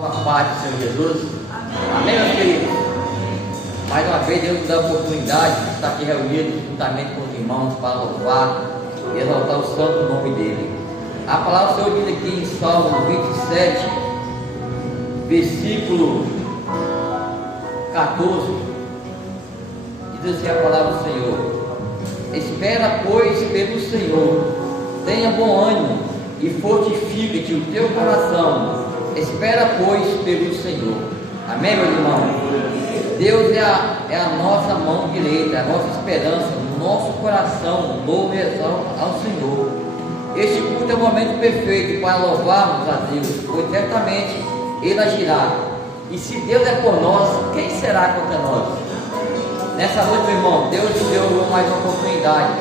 A paz do Senhor Jesus. Amém, meus queridos? Mais uma vez, Deus nos dá a oportunidade de estar aqui reunidos juntamente com os irmãos para louvar e exaltar o santo nome dele. A palavra do Senhor diz aqui em Salmo 27, versículo 14, diz assim a palavra do Senhor: espera, pois, pelo Senhor, tenha bom ânimo e fortifica-te o teu coração. Espera, pois, pelo Senhor. Amém, meu irmão? Deus é a nossa mão direita, a nossa esperança, o nosso coração novo e exalta ao Senhor. Este culto é o momento perfeito para louvarmos a Deus, pois certamente Ele agirá. E se Deus é por nós, quem será contra nós? Nessa noite, meu irmão, Deus nos deu mais uma oportunidade.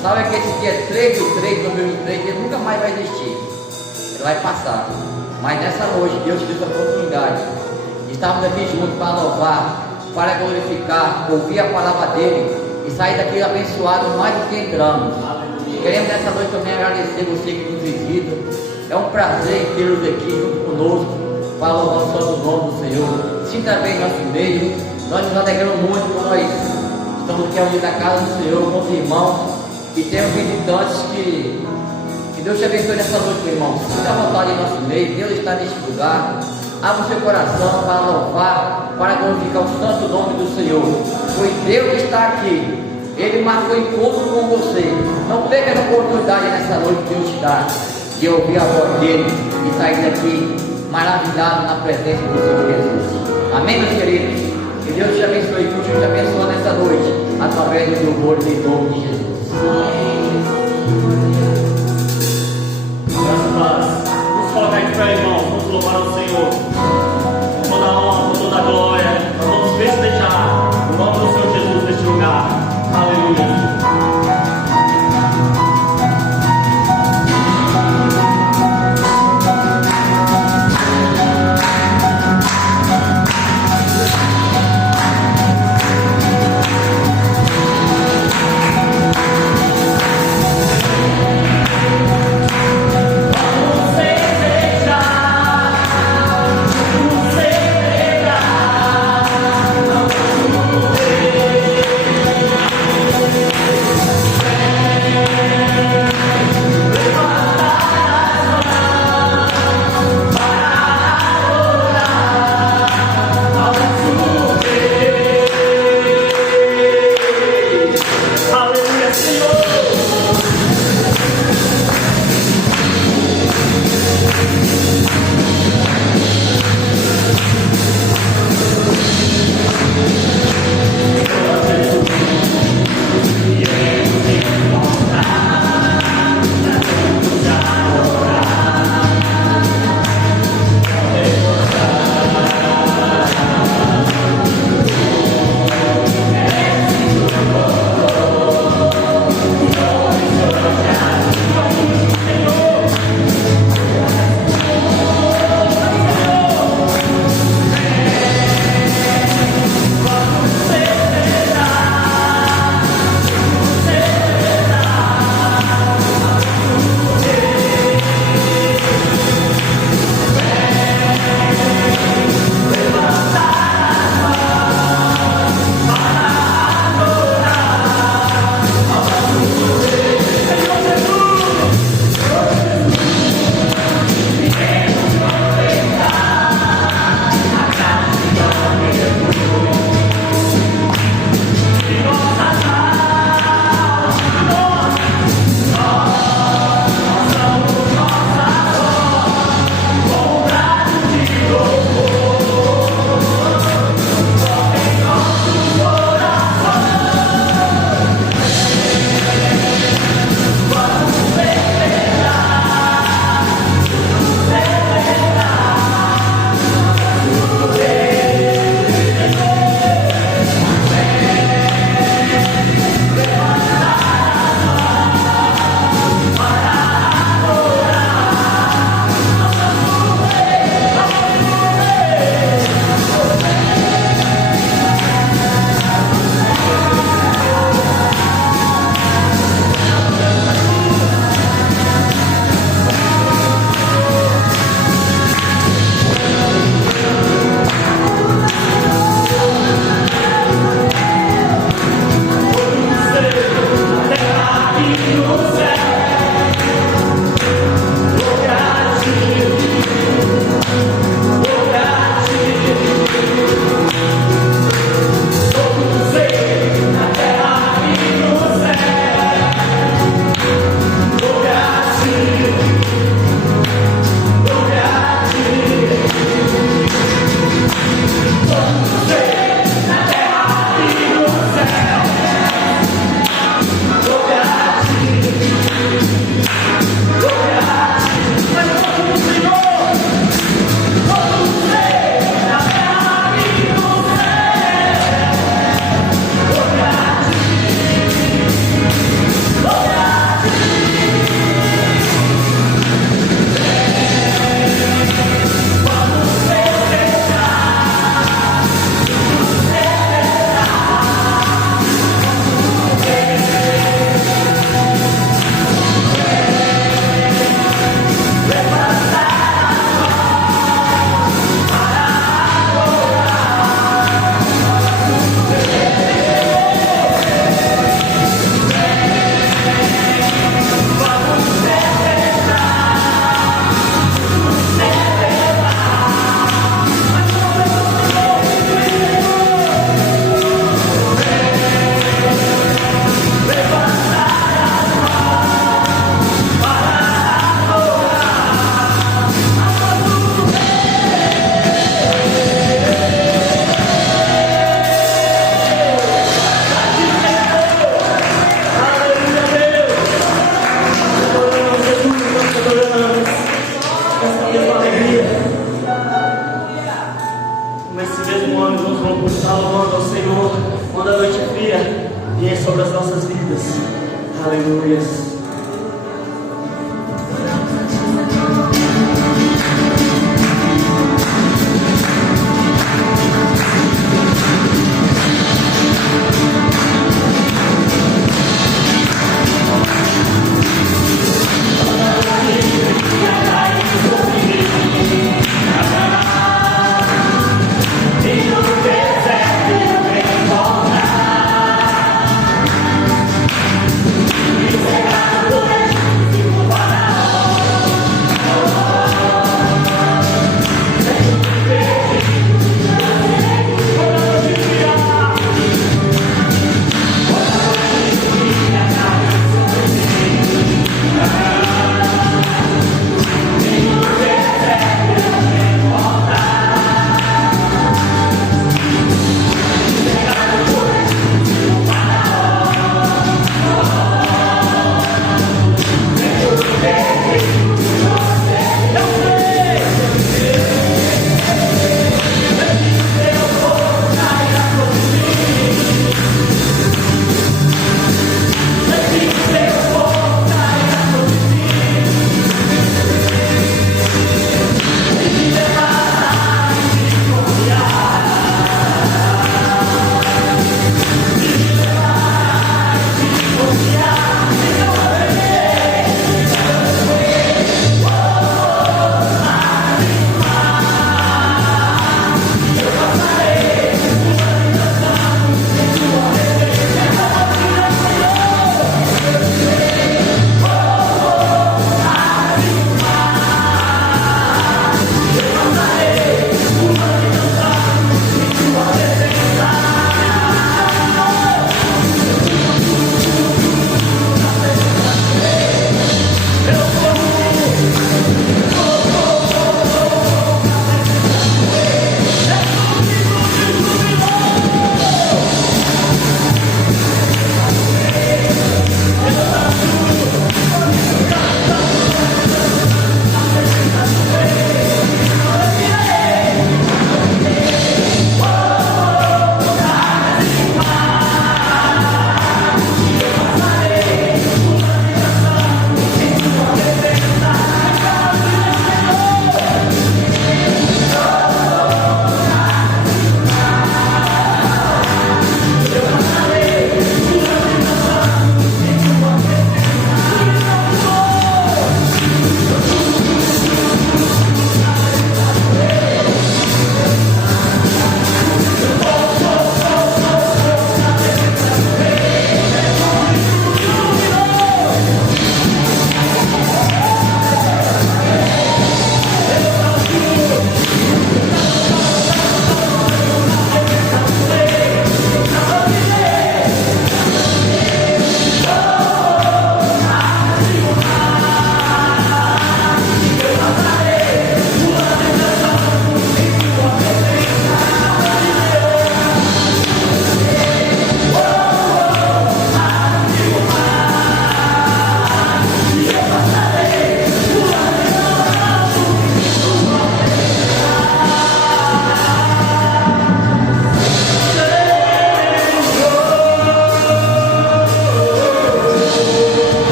Sabe que esse dia 3 de 3 de 2003, ele nunca mais vai existir. Ele vai passar. Mas nessa noite, Deus te deu essa oportunidade de estarmos aqui juntos para louvar, para glorificar, ouvir a palavra dele e sair daqui abençoado mais do que entramos. Queremos nessa noite também agradecer você que nos visita. É um prazer tê-los aqui junto conosco para louvar o santo nome do Senhor. Sinta bem nosso meio. Nós nos alegramos muito por nós estamos aqui reunidos na casa do Senhor com os irmãos e temos visitantes que Deus te abençoe nessa noite, meu irmão. Sinta a vontade em nosso meio. Deus está neste lugar. Abra o seu coração para louvar, para glorificar o santo nome do Senhor. Pois Deus está aqui. Ele marcou encontro com você. Não perca essa oportunidade nessa noite que Deus te dá de ouvir a voz dele e sair daqui maravilhado na presença do Senhor Jesus. Amém, meus queridos? Que Deus te abençoe e continue te abençoando nessa noite através do louvor em nome de Jesus. Vamos colocar em pé, irmão. Vamos louvar ao Senhor. Com toda a honra, com toda a glória. Nós vamos festejar o nome do Senhor Jesus neste lugar. Aleluia. Vamos festejar. toda noite fria venha sobre as nossas vidas. Aleluia.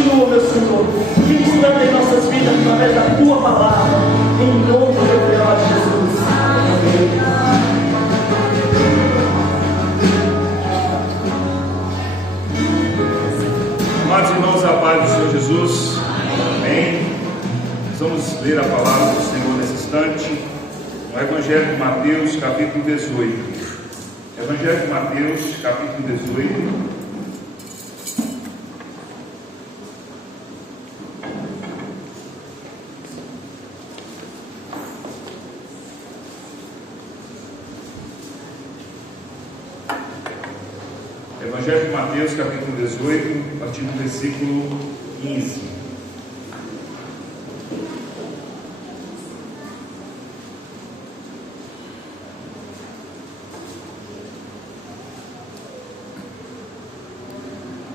Continua, meu Senhor, ministrando em nossas vidas através da Tua palavra, em nome poderoso de Jesus. Amém. Amados irmãos, a paz do Senhor Jesus. Amém. Vamos ler a palavra do Senhor nesse instante, no Evangelho de Mateus, capítulo 18. Evangelho de Mateus, capítulo 18. Evangelho de Mateus, capítulo 18, a partir do versículo 15.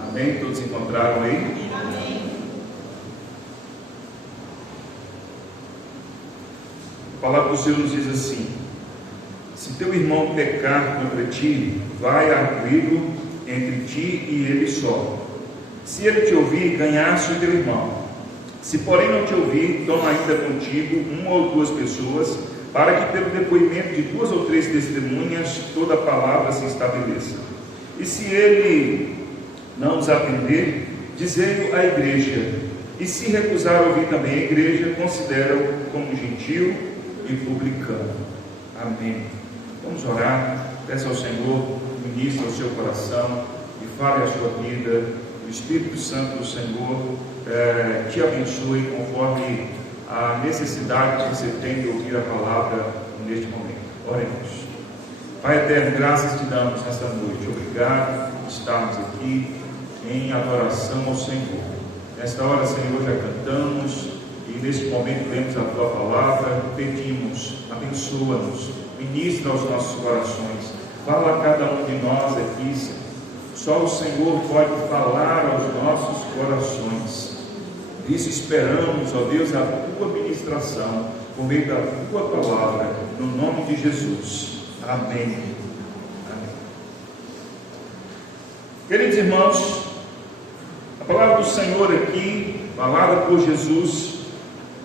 Amém? Todos encontraram aí? Amém. A palavra do Senhor nos diz assim: se teu irmão pecar contra ti, vai arguí-lo entre ti e ele só. Se ele te ouvir, ganhaste o teu irmão. Se porém não te ouvir, toma ainda contigo uma ou duas pessoas, para que pelo depoimento de 2 ou 3 testemunhas toda a palavra se estabeleça. E se ele não nos atender, dizei-o à igreja. E se recusar ouvir também a igreja, considera-o como gentil e publicano. Amém. Vamos orar. Peça ao Senhor, ministre ao seu coração e fale a sua vida. O Espírito Santo do Senhor te abençoe conforme a necessidade que você tem de ouvir a palavra neste momento. Oremos. Pai eterno, graças te damos nesta noite. Obrigado por estarmos aqui em adoração ao Senhor. Nesta hora, Senhor, já cantamos e neste momento lemos a tua palavra. Pedimos, abençoa-nos, ministra aos nossos corações. Fala a cada um de nós aqui, Senhor. Só o Senhor pode falar aos nossos corações. Por isso esperamos, ó Deus, a tua ministração por meio da tua palavra, no nome de Jesus. Amém. Amém. Queridos irmãos, a palavra do Senhor aqui, falada por Jesus,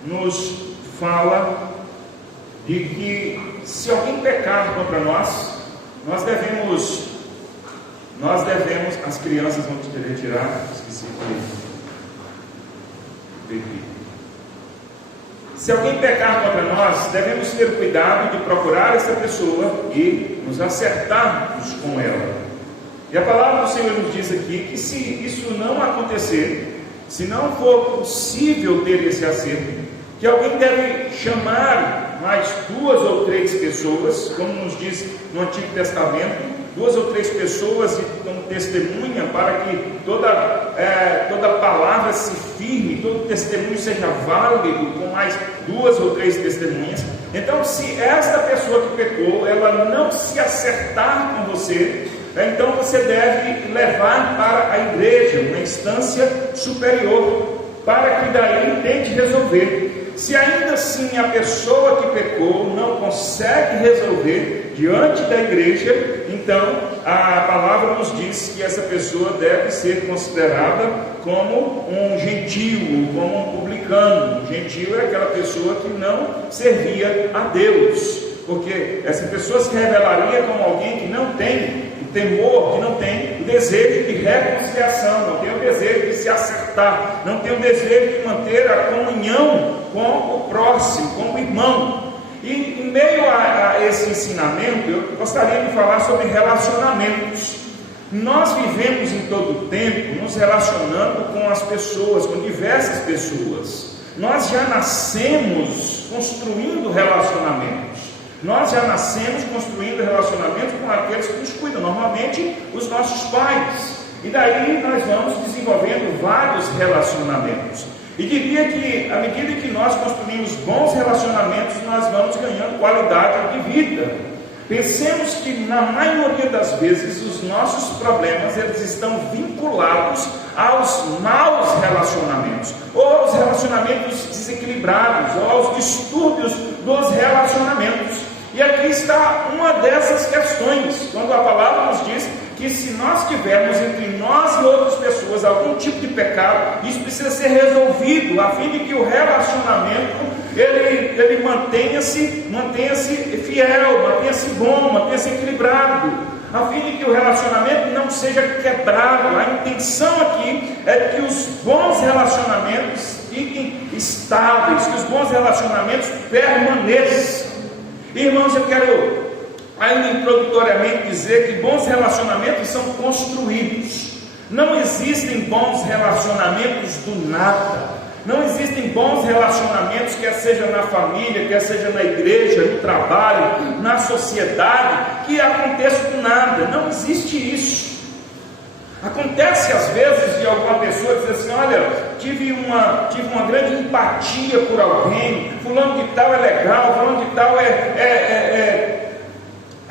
nos fala de que se alguém pecar contra nós, nós devemos, as crianças vão te retirar, esqueci de se alguém pecar contra nós, devemos ter cuidado de procurar essa pessoa e nos acertarmos com ela. E a palavra do Senhor nos diz aqui que se isso não acontecer, se não for possível ter esse acerto, que alguém deve chamar mais 2 ou 3 pessoas, como nos diz no Antigo Testamento, 2 ou 3 pessoas como testemunha, para que toda palavra se firme, todo testemunho seja válido, com mais 2 ou 3 testemunhas. Então, se esta pessoa que pecou, ela não se acertar com você, então você deve levar para a igreja, uma instância superior, para que daí tente resolver. Se ainda assim a pessoa que pecou não consegue resolver diante da igreja, então a palavra nos diz que essa pessoa deve ser considerada como um gentio, como um publicano. Um gentio é aquela pessoa que não servia a Deus, porque essa pessoa se revelaria como alguém que não tem o temor, que não tem o desejo de reconciliação, não tem o desejo de se acertar, não tem o desejo de manter a comunhão com o próximo, com o irmão. E em meio a esse ensinamento, eu gostaria de falar sobre relacionamentos. Nós vivemos em todo o tempo nos relacionando com as pessoas, com diversas pessoas. Nós já nascemos construindo relacionamentos. Nós já nascemos construindo relacionamentos com aqueles que nos cuidam, normalmente os nossos pais. E daí nós vamos desenvolvendo vários relacionamentos. E diria que, à medida que nós construímos bons relacionamentos, nós vamos ganhando qualidade de vida. Pensemos que, na maioria das vezes, os nossos problemas eles estão vinculados aos maus relacionamentos, ou aos relacionamentos desequilibrados, ou aos distúrbios dos relacionamentos. E aqui está uma dessas questões, quando a palavra nos diz que se nós tivermos entre nós e outras pessoas algum tipo de pecado, isso precisa ser resolvido, a fim de que o relacionamento ele mantenha-se fiel, mantenha-se bom, mantenha-se equilibrado, a fim de que o relacionamento não seja quebrado. A intenção aqui é que os bons relacionamentos fiquem estáveis, que os bons relacionamentos permaneçam. Irmãos, eu quero ainda introdutoriamente dizer que bons relacionamentos são construídos. Não existem bons relacionamentos do nada. Não existem bons relacionamentos, quer seja na família, quer seja na igreja, no trabalho, na sociedade, que aconteça do nada. Não existe isso. Acontece às vezes de alguma pessoa dizer assim: olha, tive uma grande empatia por alguém, fulano de tal é legal, fulano de tal é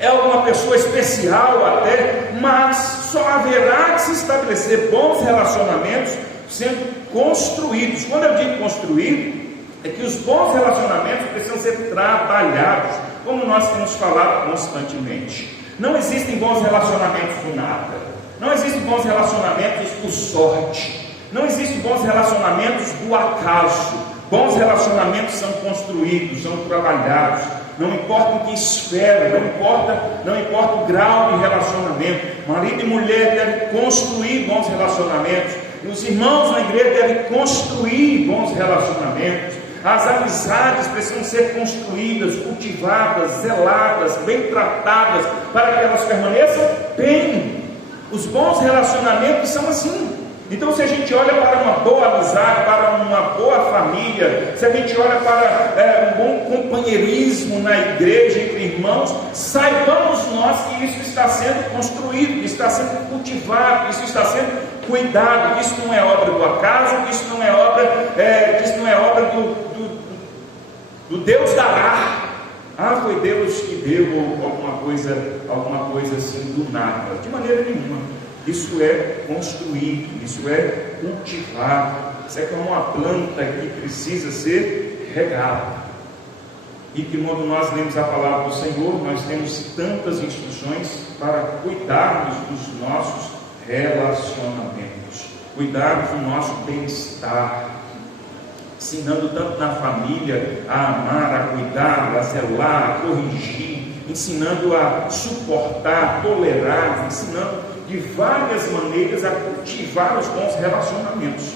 alguma pessoa especial até, mas só haverá de se estabelecer bons relacionamentos sendo construídos. Quando eu digo construir, é que os bons relacionamentos precisam ser trabalhados, como nós temos falado constantemente. Não existem bons relacionamentos do nada, não existem bons relacionamentos por sorte, não existem bons relacionamentos do acaso. Bons relacionamentos são construídos, são trabalhados, não importa em que esfera, não importa o grau de relacionamento. Marido e mulher devem construir bons relacionamentos, e os irmãos na igreja devem construir bons relacionamentos. As amizades precisam ser construídas, cultivadas, zeladas, bem tratadas, para que elas permaneçam bem. Os bons relacionamentos são assim. Então, se a gente olha para uma boa amizade, para uma boa família, se a gente olha para um bom companheirismo na igreja entre irmãos, saibamos nós que isso está sendo construído, está sendo cultivado, isso está sendo cuidado. Isso não é obra do acaso, isso não é obra do Deus dará. Foi Deus que deu, ou alguma coisa assim do nada. De maneira nenhuma. Isso é construído, isso é cultivado, isso é como uma planta que precisa ser regada. E que quando nós lemos a palavra do Senhor, nós temos tantas instruções para cuidarmos dos nossos relacionamentos, cuidarmos do nosso bem-estar, ensinando tanto na família a amar, a cuidar, a zelar, a corrigir, ensinando a suportar, tolerar, ensinando de várias maneiras a cultivar os bons relacionamentos.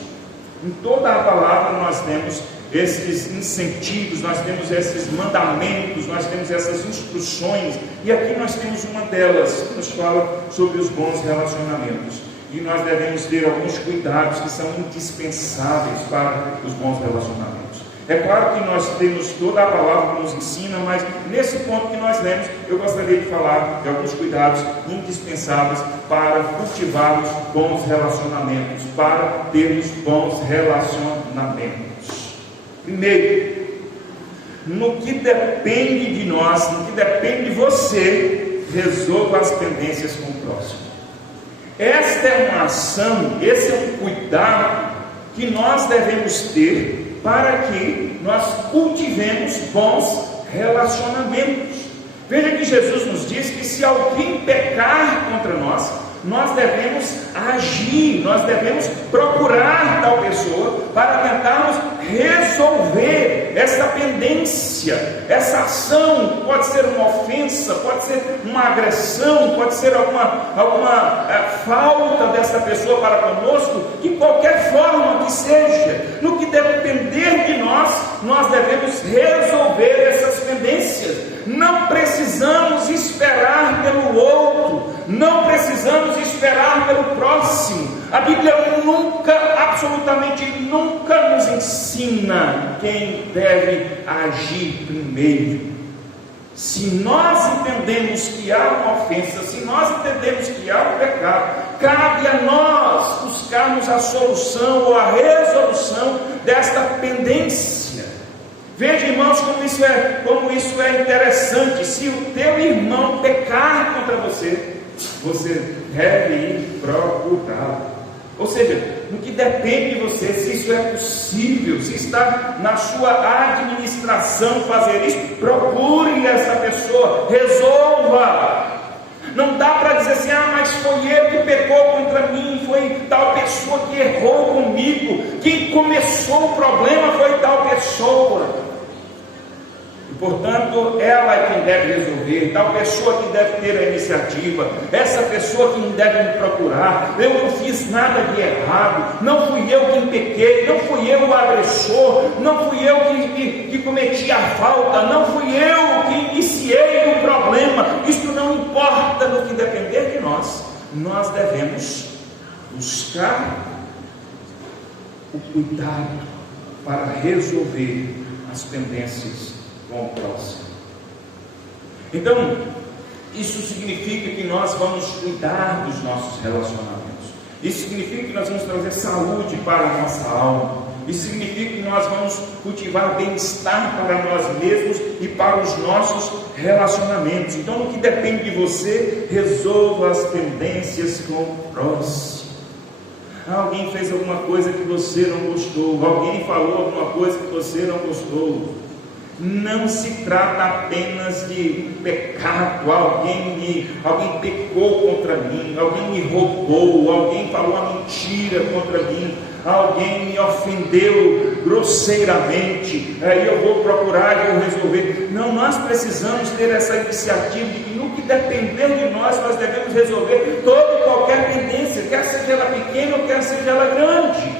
Em toda a palavra nós temos esses incentivos, nós temos esses mandamentos, nós temos essas instruções, e aqui nós temos uma delas que nos fala sobre os bons relacionamentos. E nós devemos ter alguns cuidados que são indispensáveis para os bons relacionamentos. É claro que nós temos toda a palavra que nos ensina, mas nesse ponto que nós lemos, eu gostaria de falar de alguns cuidados indispensáveis para cultivarmos bons relacionamentos, para termos bons relacionamentos. Primeiro, no que depende de nós, no que depende de você, resolva as pendências com o próximo. Esta é uma ação, esse é um cuidado que nós devemos ter para que nós cultivemos bons relacionamentos. Veja que Jesus nos diz que se alguém pecar contra nós, nós devemos agir, nós devemos procurar tal pessoa para tentarmos resolver essa pendência, essa ação. Pode ser uma ofensa, pode ser uma agressão, pode ser alguma falta dessa pessoa para conosco, de qualquer forma que seja. No que depender de nós devemos resolver essas pendências. Não precisamos esperar pelo outro, não precisamos esperar pelo próximo. A Bíblia nunca, absolutamente nunca nos ensina quem deve agir primeiro. Se nós entendemos que há uma ofensa, se nós entendemos que há um pecado, cabe a nós buscarmos a solução ou a resolução desta pendência. Veja, irmãos, como isso é interessante. Se o teu irmão pecar contra você, você deve ir procurá-lo. Ou seja, no que depende de você, se isso é possível, se está na sua administração fazer isso, procure essa pessoa, resolva. Não dá para dizer assim, mas foi eu que pecou contra mim, foi tal pessoa que errou comigo, quem começou o problema foi tal pessoa. E, portanto, ela é quem deve resolver, tal pessoa que deve ter a iniciativa, essa pessoa que deve me procurar. Eu não fiz nada de errado, não fui eu quem pequei, não fui eu o agressor, não fui eu que cometi a falta, não fui eu que iniciei o problema. Isso não importa. No que depender de nós, nós devemos buscar o cuidado para resolver as pendências com o próximo. Então, isso significa que nós vamos cuidar dos nossos relacionamentos. Isso significa que nós vamos trazer saúde para a nossa alma. Isso significa que nós vamos cultivar bem-estar para nós mesmos e para os nossos relacionamentos. Então, no que depende de você, resolva as pendências com o próximo. Alguém fez alguma coisa que você não gostou, alguém falou alguma coisa que você não gostou. Não se trata apenas de pecado, alguém pecou contra mim, alguém me roubou, alguém falou uma mentira contra mim, alguém me ofendeu grosseiramente, aí eu vou procurar e vou resolver. Não, nós precisamos ter essa iniciativa de que no que depender de nós devemos resolver toda e qualquer pendência, quer seja ela pequena ou quer seja ela grande.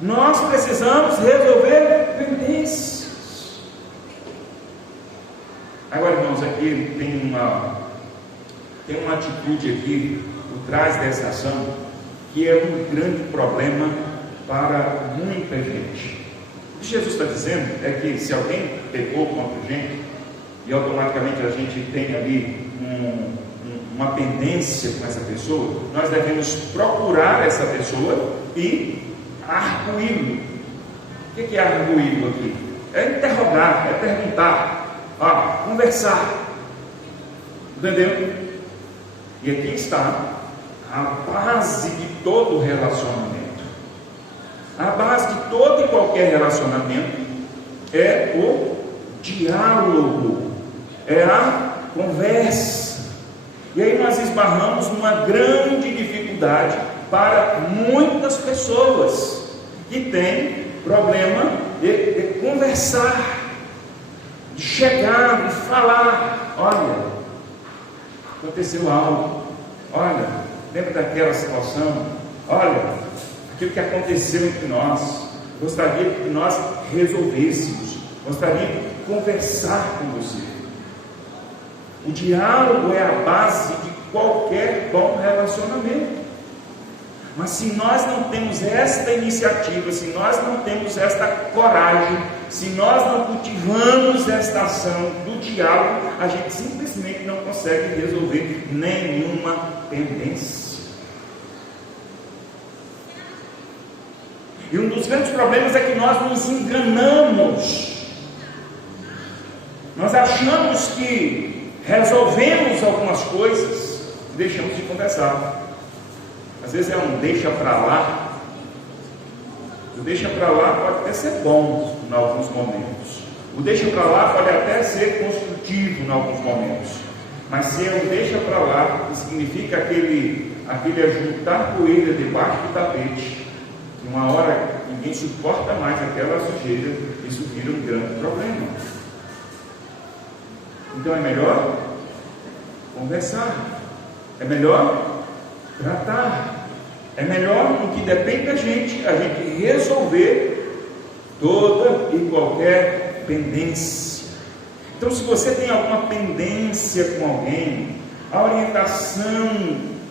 Nós precisamos resolver pendências. Agora, irmãos, aqui tem uma atitude aqui por trás dessa ação que é um grande problema para muita gente. O que Jesus está dizendo é que se alguém pecou contra a gente e automaticamente a gente tem ali uma pendência com essa pessoa, nós devemos procurar essa pessoa e arguí-lo. O que é arguí-lo aqui? É interrogar, é perguntar. Conversar, entendeu? E aqui está a base de todo relacionamento. A base de todo e qualquer relacionamento é o diálogo, é a conversa. E aí nós esbarramos numa grande dificuldade para muitas pessoas que têm problema de conversar, de chegar e falar: olha, aconteceu algo, olha, lembra daquela situação, olha, aquilo que aconteceu entre nós, gostaria que nós resolvêssemos, gostaria de conversar com você. O diálogo é a base de qualquer bom relacionamento. Mas se nós não temos esta iniciativa, se nós não temos esta coragem, se nós não cultivamos esta ação do diálogo, a gente simplesmente não consegue resolver nenhuma pendência. E um dos grandes problemas é que nós nos enganamos. Nós achamos que resolvemos algumas coisas e deixamos de conversar. Às vezes é um deixa para lá. O deixa para lá pode até ser bom em alguns momentos. O deixa para lá pode até ser construtivo em alguns momentos. Mas se é um deixa para lá, significa aquele ajuntar poeira debaixo do tapete, que uma hora ninguém suporta mais aquela sujeira, isso vira um grande problema. Então é melhor conversar, é melhor tratar, é melhor, no que depende da gente, a gente resolver toda e qualquer pendência. Então, se você tem alguma pendência com alguém, a orientação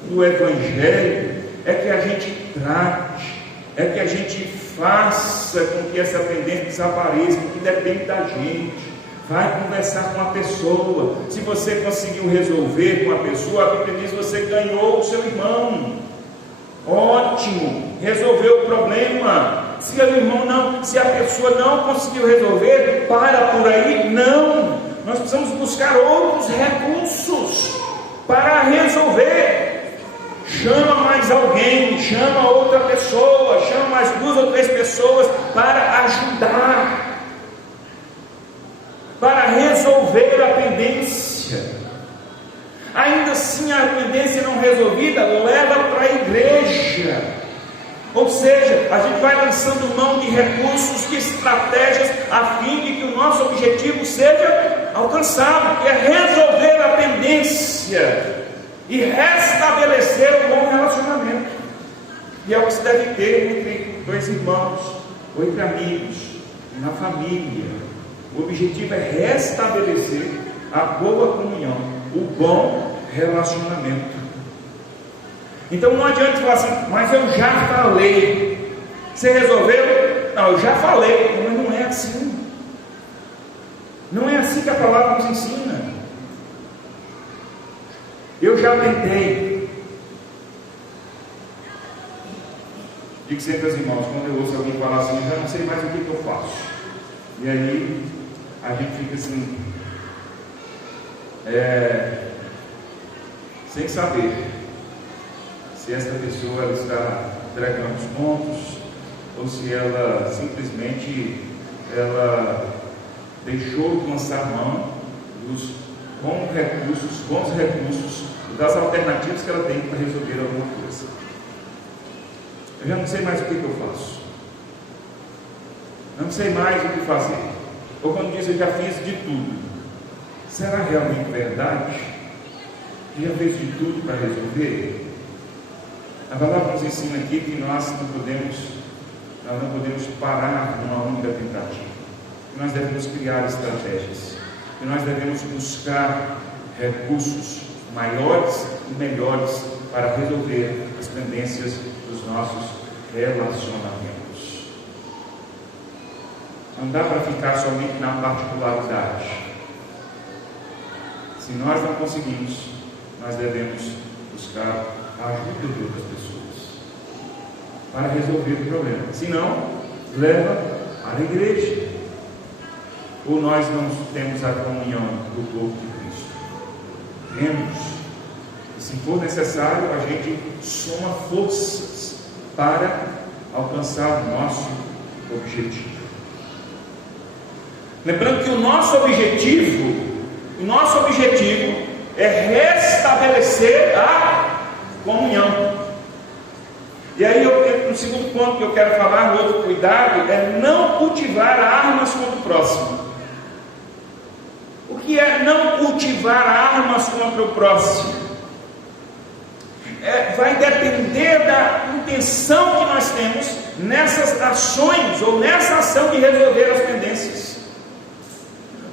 do Evangelho é que a gente trate, é que a gente faça com que essa pendência desapareça, no que depende da gente. Vai conversar com a pessoa. Se você conseguiu resolver com a pessoa, a Bíblia diz que você ganhou o seu irmão. Ótimo, resolveu o problema. Se a pessoa não conseguiu resolver, para por aí. Não, nós precisamos buscar outros recursos para resolver. Chama mais alguém, chama outra pessoa, chama mais 2 ou 3 pessoas para ajudar, para resolver a pendência. A não resolvida, leva para a igreja. Ou seja, a gente vai lançando mão de recursos, de estratégias, a fim de que o nosso objetivo seja alcançado, que é resolver a pendência e restabelecer um bom relacionamento. E é o que se deve ter entre dois irmãos, ou entre amigos, na família. O objetivo é restabelecer a boa comunhão, o bom relacionamento. Então não adianta falar assim, mas eu já falei. Você resolveu? Não, eu já falei. Mas não é assim. Não é assim que a palavra nos ensina. Eu já tentei. Digo sempre aos irmãos, quando eu ouço alguém falar assim, eu já não sei mais o que eu faço. E aí a gente fica assim, sem saber se essa pessoa ela está entregando os pontos, ou se ela simplesmente deixou de lançar mão dos bons recursos, das alternativas que ela tem para resolver alguma coisa. Eu já não sei mais o que eu faço. Não sei mais o que fazer. Ou quando diz eu já fiz de tudo. Será realmente verdade? Já fez de tudo para resolver? A palavra nos ensina aqui que nós não podemos parar numa única tentativa. Que nós devemos criar estratégias. Que nós devemos buscar recursos maiores e melhores para resolver as pendências dos nossos relacionamentos. Não dá para ficar somente na particularidade. Se nós não conseguimos, nós devemos buscar a ajuda de outras pessoas para resolver o problema. Se não, leva à igreja. Ou nós não temos a comunhão do corpo de Cristo? Temos. E se for necessário, a gente soma forças para alcançar o nosso objetivo. Lembrando que o nosso objetivo é restabelecer a comunhão. E aí eu entro no segundo ponto que eu quero falar, o outro cuidado, é não cultivar armas contra o próximo. O que é não cultivar armas contra o próximo? Vai depender da intenção que nós temos nessas ações ou nessa ação de resolver as pendências.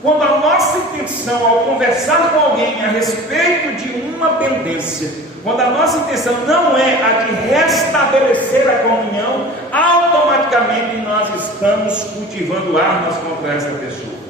Quando a nossa intenção ao conversar com alguém a respeito de uma pendência, quando a nossa intenção não é a de restabelecer a comunhão, automaticamente nós estamos cultivando armas contra essa pessoa.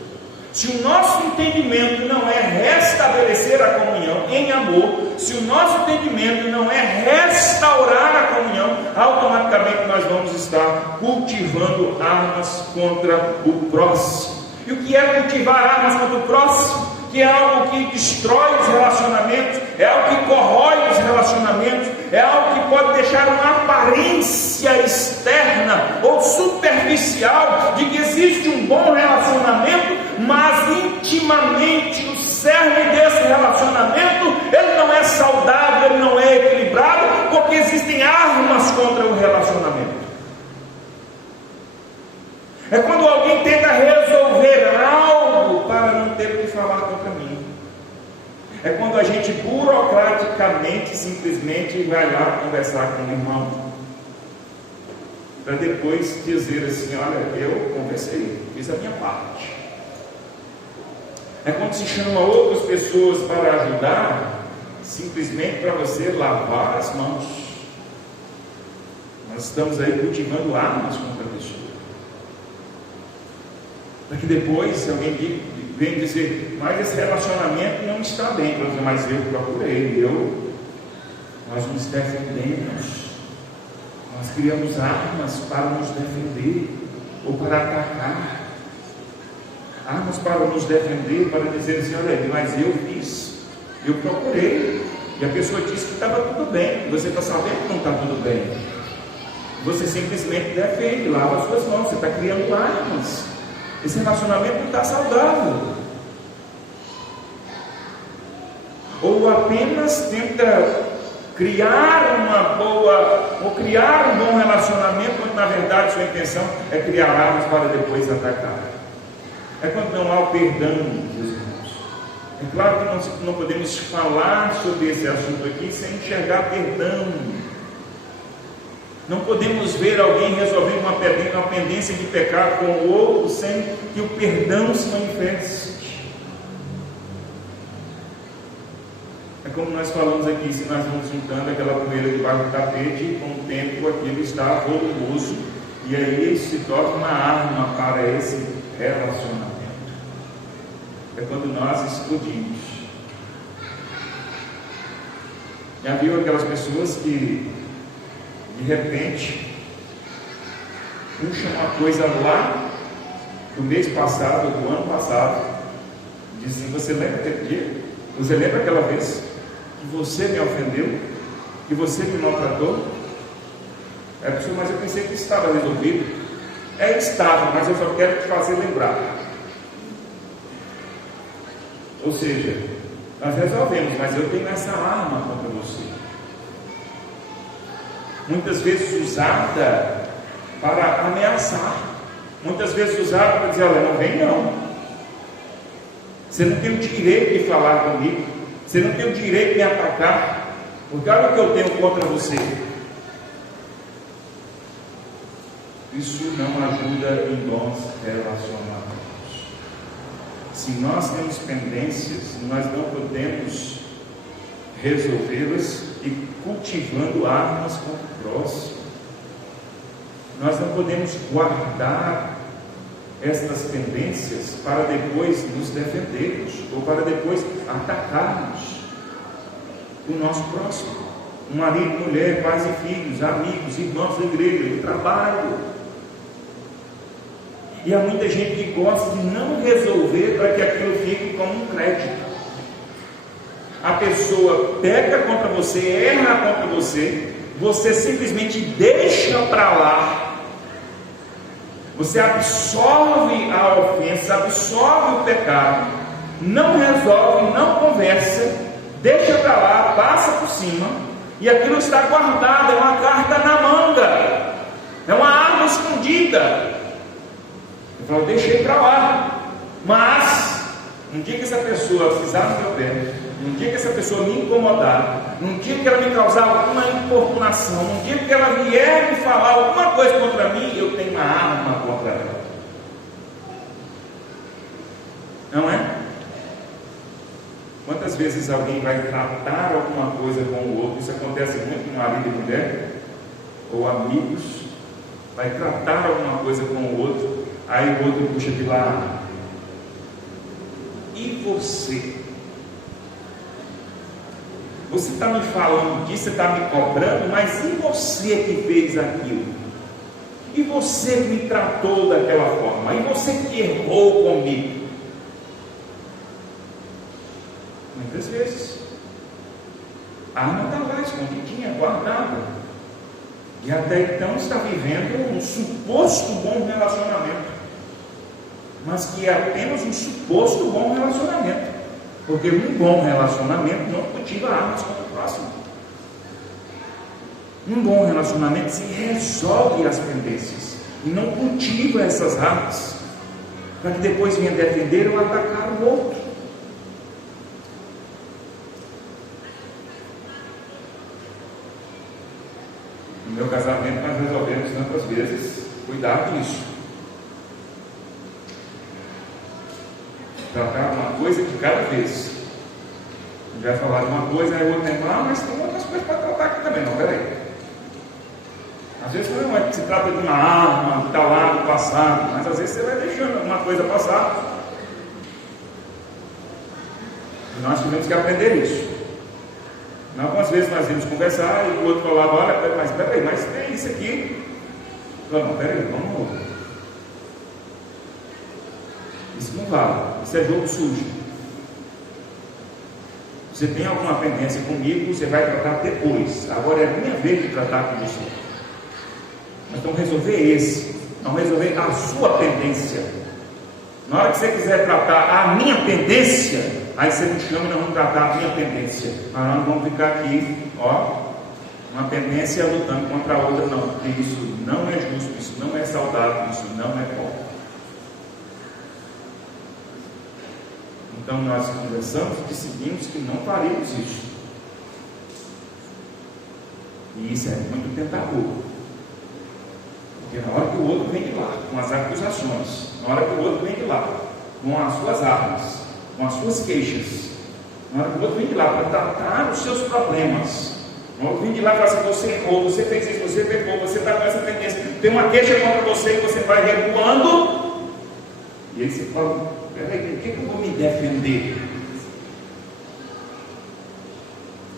Se o nosso entendimento não é restabelecer a comunhão em amor, se o nosso entendimento não é restaurar a comunhão, automaticamente nós vamos estar cultivando armas contra o próximo. E o que é cultivar armas contra o próximo? Que é algo que destrói os relacionamentos, é algo que corrói os relacionamentos, é algo que pode deixar uma aparência externa ou superficial de que existe um bom relacionamento, mas intimamente o cerne desse relacionamento, ele não é saudável, ele não é equilibrado, porque existem armas contra o relacionamento. É quando alguém tenta resolver algo para não ter que falar contra mim. É quando a gente burocraticamente, simplesmente vai lá conversar com o irmão, para depois dizer assim, olha, eu conversei, fiz a minha parte. É quando se chama outras pessoas para ajudar, simplesmente para você lavar as mãos. Nós estamos aí cultivando armas contra a pessoa. Para que depois, se alguém vem dizer, mas esse relacionamento não está bem, mas eu procurei, nós nos defendemos, nós criamos armas para nos defender, ou para atacar, armas para nos defender, para dizer assim, olha, mas eu fiz, eu procurei, e a pessoa disse que estava tudo bem, você está sabendo que não está tudo bem, você simplesmente defende, lava as suas mãos, você está criando armas. Esse relacionamento não está saudável. Ou apenas tenta criar um bom relacionamento, quando na verdade sua intenção é criar armas para depois atacar. É quando não há o perdão, meus irmãos. É claro que nós não podemos falar sobre esse assunto aqui sem enxergar perdão. Não podemos ver alguém resolver uma pendência de pecado com o outro sem que o perdão se manifeste. É como nós falamos aqui, se nós vamos juntando aquela poeira debaixo do tapete, com o tempo aquilo está volumoso, e aí isso se torna uma arma para esse relacionamento. É quando nós explodimos. Já viu aquelas pessoas que de repente puxam uma coisa lá do mês passado, do ano passado, dizem: você lembra aquele dia? Você lembra aquela vez que você me ofendeu, que você me maltratou? É, pessoal, mas eu pensei que estava resolvido. Estava, mas eu só quero te fazer lembrar. Ou seja, nós resolvemos, mas eu tenho essa arma contra você. Muitas vezes usada para ameaçar, muitas vezes usada para dizer: olha, não vem não. Você não tem o direito de falar comigo, você não tem o direito de me atacar, porque olha o que eu tenho contra você. Isso não ajuda em bons relacionamentos. Se nós temos pendências, nós não podemos resolvê-las e cultivando armas contra o próximo. Nós não podemos guardar estas tendências para depois nos defendermos ou para depois atacarmos o nosso próximo, um marido, mulher, pais e filhos, amigos, irmãos da igreja, de trabalho. E há muita gente que gosta de não resolver para que aquilo fique como um crédito. A pessoa peca contra você, erra contra você, você simplesmente deixa para lá. Você absorve a ofensa, absorve o pecado, não resolve, não conversa, deixa para lá, passa por cima, e aquilo está guardado, é uma carta na manga, é uma arma escondida. Eu falo: deixei para lá, mas um dia que essa pessoa pisar no meu pé, um dia que essa pessoa me incomodar, um dia que ela me causar alguma importunação, um dia que ela vier me falar alguma coisa contra mim, eu tenho uma arma contra ela. Não é? Quantas vezes alguém vai tratar alguma coisa com o outro? Isso acontece muito com marido e mulher, ou amigos, vai tratar alguma coisa com o outro, aí o outro puxa de lá: e você? Você está me falando disso, você está me cobrando, mas e você que fez aquilo? E você que me tratou daquela forma? E você que errou comigo? Muitas vezes a arma está lá escondidinha, guardada, e até então está vivendo um suposto bom relacionamento, mas que é apenas um suposto bom relacionamento, porque um bom relacionamento não cultiva armas contra o próximo. Um bom relacionamento se resolve as pendências e não cultiva essas armas para que depois venha defender ou atacar o outro. No meu casamento nós resolvemos tantas vezes cuidar disso. Tratar uma coisa de cada vez. A gente vai falar de uma coisa, aí o outro lembra: mas tem outras coisas para tratar aqui também. Não, peraí. Às vezes não é que se trata de uma arma que está lá no passado, mas às vezes você vai deixando uma coisa passar. E nós tivemos que aprender isso. Algumas vezes nós íamos conversar e o outro falava: olha, mas peraí, mas tem isso aqui. Não, peraí, vamos. Isso não vale, isso é jogo sujo. Você tem alguma pendência comigo, você vai tratar depois. Agora é a minha vez de tratar com você. Nós vamos resolver esse, vamos resolver a sua pendência. Na hora que você quiser tratar a minha pendência, aí você me chama e nós vamos tratar a minha pendência. Mas nós não vamos ficar aqui, ó, uma tendência lutando contra a outra, não, porque isso não é justo, isso não é saudável, isso não é bom. Então nós conversamos e decidimos que não faremos isso. E isso é muito tentador. Porque na hora que o outro vem de lá, com as acusações, na hora que o outro vem de lá, com as suas armas, com as suas queixas, na hora que o outro vem de lá para tratar os seus problemas, na hora que vem de lá e fala assim: você errou, você fez isso, você pecou, você está com essa tendência, tem uma queixa contra você e você vai recuando, e aí você fala: peraí, por que eu vou me defender?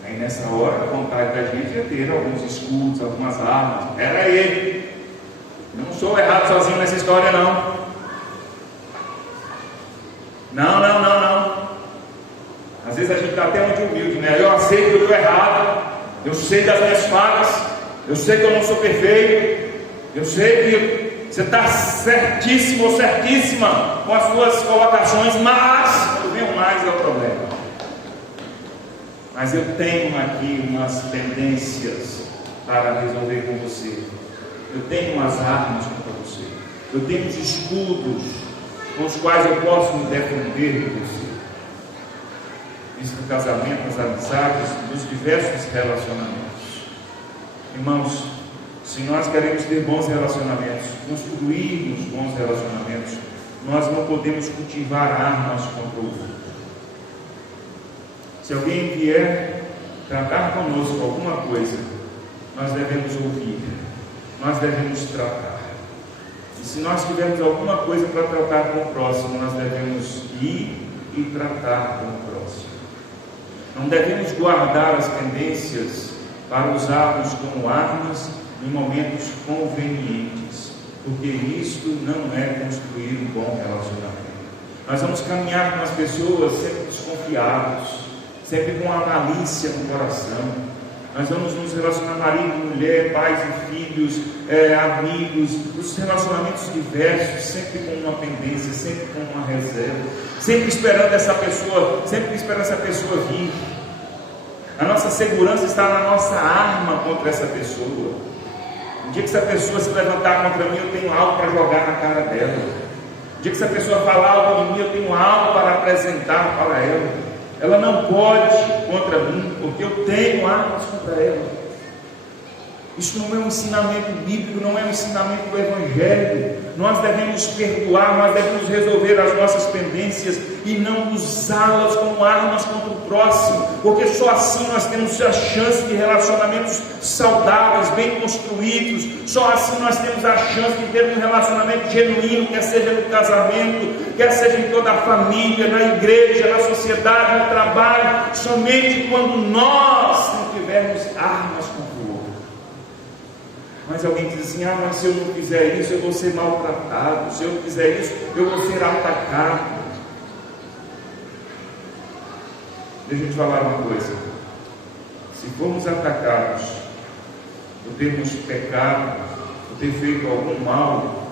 Aí nessa hora a vontade da gente é ter alguns escudos, algumas armas. Peraí, não sou errado sozinho nessa história, não. Não. Às vezes a gente está até muito humilde, né? Eu aceito que eu estou errado, eu sei das minhas falhas, eu sei que eu não sou perfeito, eu sei que você está certíssimo ou certíssima com as suas colocações, mas quando vem o mais é o problema. Mas eu tenho aqui umas pendências para resolver com você. Eu tenho umas armas contra você. Eu tenho os escudos com os quais eu posso me defender de você. Isso no casamento, nas amizades, nos diversos relacionamentos. Irmãos, se nós queremos ter bons relacionamentos, construirmos bons relacionamentos, nós não podemos cultivar armas contra o outro. Se alguém vier tratar conosco alguma coisa, nós devemos ouvir, nós devemos tratar. E se nós tivermos alguma coisa para tratar com o próximo, nós devemos ir e tratar com o próximo. Não devemos guardar as pendências para usarmos como armas em momentos convenientes, porque isto não é construir um bom relacionamento. Nós vamos caminhar com as pessoas sempre desconfiados, sempre com a malícia no coração. Nós vamos nos relacionar marido, mulher, pais e filhos, amigos, os relacionamentos diversos, sempre com uma pendência, sempre com uma reserva, sempre esperando essa pessoa vir. A nossa segurança está na nossa arma contra essa pessoa. No dia que essa pessoa se levantar contra mim, eu tenho algo para jogar na cara dela. No dia que essa pessoa falar algo de mim, eu tenho algo para apresentar para ela. Ela não pode contra mim, porque eu tenho armas contra ela. Isso não é um ensinamento bíblico, não é um ensinamento do Evangelho. Nós devemos perdoar, nós devemos resolver as nossas pendências e não usá-las como armas contra o próximo, porque só assim nós temos a chance de relacionamentos saudáveis, bem construídos. Só assim nós temos a chance de ter um relacionamento genuíno, quer seja no casamento, quer seja em toda a família, na igreja, na sociedade, no trabalho. Somente quando nós não tivermos armas contra o outro. Mas alguém diz assim: mas se eu não fizer isso, eu vou ser maltratado. Se eu não fizer isso, eu vou ser atacado. Deixa eu te falar uma coisa. Se formos atacados por termos pecado, por ter feito algum mal,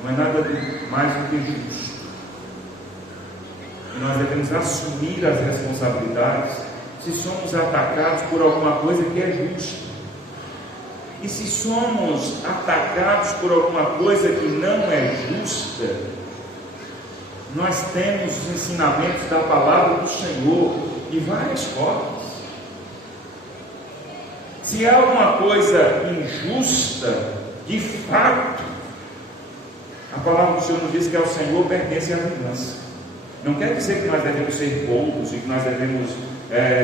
não é nada mais do que justo. E nós devemos assumir as responsabilidades se somos atacados por alguma coisa que é justa. E se somos atacados por alguma coisa que não é justa, nós temos os ensinamentos da palavra do Senhor de várias formas. Se há alguma coisa injusta, de fato, a palavra do Senhor nos diz que ao Senhor pertence a vingança. Não quer dizer que nós devemos ser bobos e que nós devemos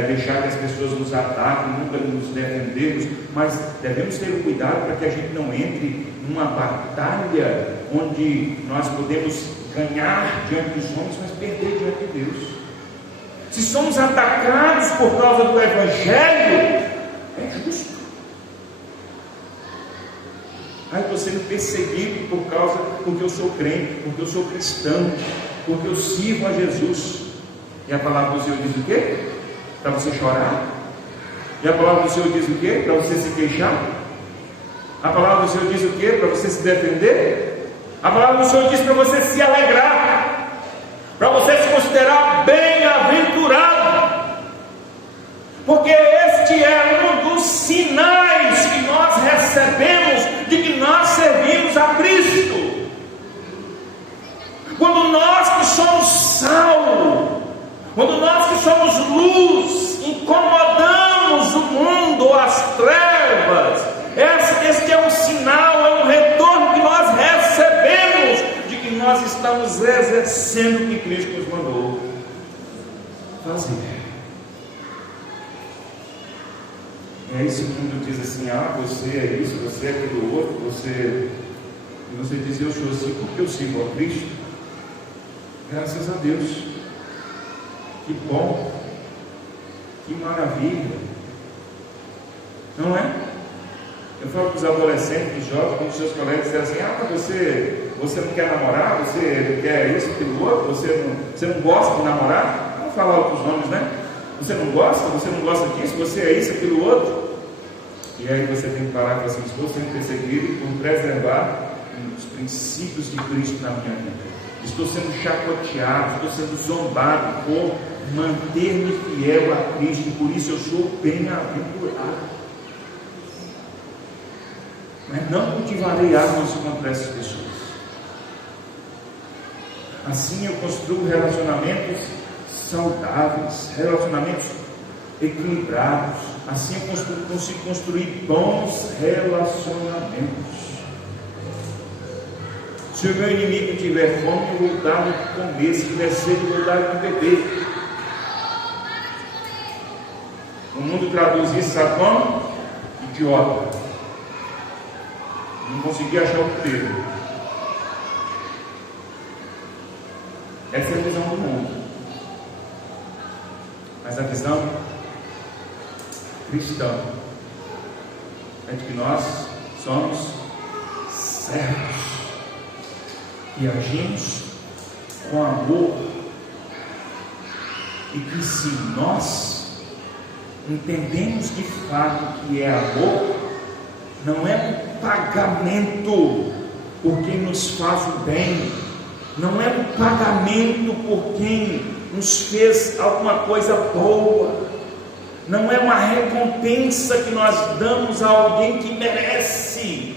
deixar que as pessoas nos ataquem, nunca nos defendermos, mas devemos ter o cuidado para que a gente não entre numa batalha onde nós podemos ganhar diante dos homens, mas perder diante de Deus. Se somos atacados por causa do Evangelho, é justo. Eu estou sendo perseguido porque eu sou crente, porque eu sou cristão, porque eu sirvo a Jesus. E a palavra do Senhor diz o quê? Para você chorar. E a palavra do Senhor diz o quê? Para você se queixar. A palavra do Senhor diz o quê? Para você se defender. A palavra do Senhor diz para você se alegrar, para você se considerar bem-aventurado, porque este é um dos sinais recebemos de que nós servimos a Cristo. Quando nós que somos sal, quando nós que somos luz, incomodamos o mundo ou as trevas, este é um sinal, é um retorno que nós recebemos de que nós estamos exercendo o que Cristo nos mandou fazer. E aí esse mundo diz assim: você é isso, você é aquilo outro, e você diz: eu sou assim porque eu sigo a Cristo. Graças a Deus, que bom, que maravilha, não é? Eu falo para os adolescentes, os jovens, quando os seus colegas dizem assim: você não quer namorar, você não quer isso, aquilo outro, você não gosta de namorar. Vamos falar outros nomes, né? Você não gosta disso, você é isso, aquilo outro. E aí você tem que parar e falar assim: estou sendo perseguido por preservar os princípios de Cristo na minha vida. Estou sendo chacoteado, estou sendo zombado por manter-me fiel a Cristo, por isso eu sou bem-aventurado. Mas não cultivarei armas contra essas pessoas. Assim eu construo relacionamentos saudáveis, relacionamentos equilibrados. Assim eu consigo construir bons relacionamentos. Se o meu inimigo tiver fome, eu vou dar de comer. Se tiver sede, eu vou dar de beber. O mundo traduz isso, sabe como? Idiota. Não consegui achar o termo. Essa é a visão do mundo. Mas a visão cristã é de que nós somos servos e agimos com amor, e que se nós entendemos de fato que é amor, não é um pagamento por quem nos faz o bem, não é um pagamento por quem nos fez alguma coisa boa, não é uma recompensa que nós damos a alguém que merece.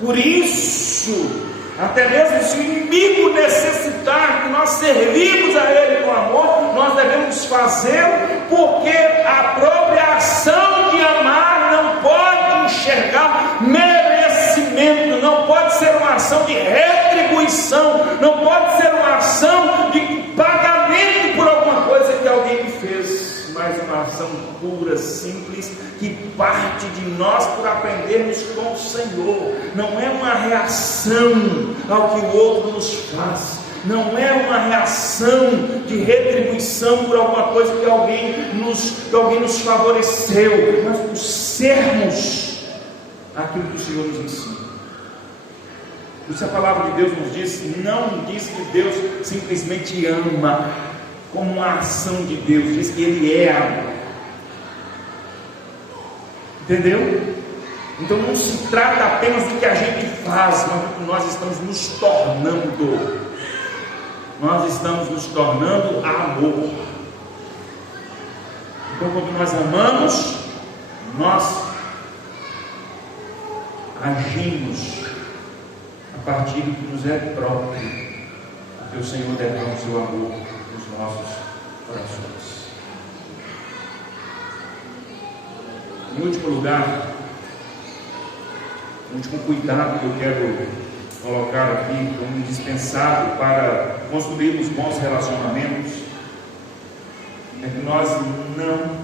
Por isso, até mesmo se o inimigo necessitar que nós servimos a ele com amor, nós devemos fazê-lo, porque a própria ação de amar não pode enxergar merecimento, não pode ser uma ação de retribuição, não pode ser uma ação de pagamento por alguma coisa que alguém me fez, mas uma ação pura, simples, que parte de nós por aprendermos com o Senhor. Não é uma reação ao que o outro nos faz, não é uma reação de retribuição por alguma coisa que alguém nos favoreceu, mas por sermos aquilo que o Senhor nos ensina. Por isso a palavra de Deus nos diz, não diz que Deus simplesmente ama, como uma ação de Deus, diz que Ele é amor. Entendeu? Então não se trata apenas do que a gente faz, mas do que nós estamos nos tornando. Nós estamos nos tornando amor. Então quando nós amamos, nós agimos a partir do que nos é próprio, porque o Senhor derrama o seu amor nos nossos corações. Em último lugar, o último cuidado que eu quero colocar aqui como indispensável para construirmos bons relacionamentos é que nós não